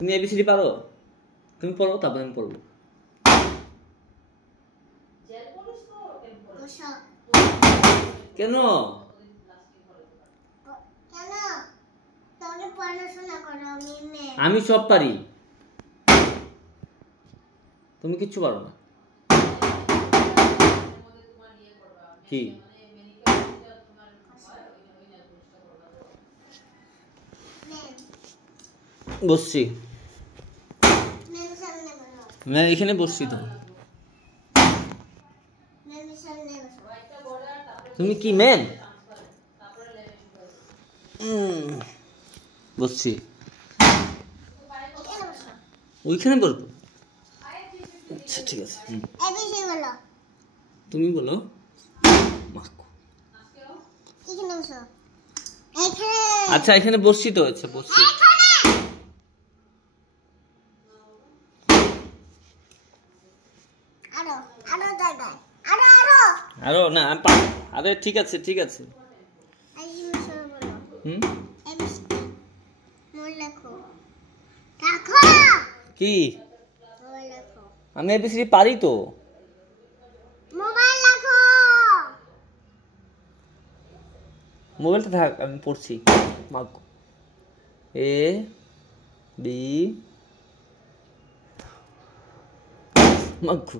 তুমি এবিসিডি পারো? তুমি পড়ো, তারপর আমি পড়বো। কেন? আমি সব পারি, তুমি কিচ্ছু পারো না। কি বসছি, এখানে বসছি তো। তুমি কি ম্যাম? বসছি, ওইখানে বলবো। আচ্ছা ঠিক আছে, তুমি বলো। আচ্ছা এখানে বসছি তো। আচ্ছা বসছি। আরো না, আরে ঠিক আছে ঠিক আছে। কি আমি এবিসিডি পারি তো। মোবাইলটা থাক, আমি পড়ছি। এ বি মাগো।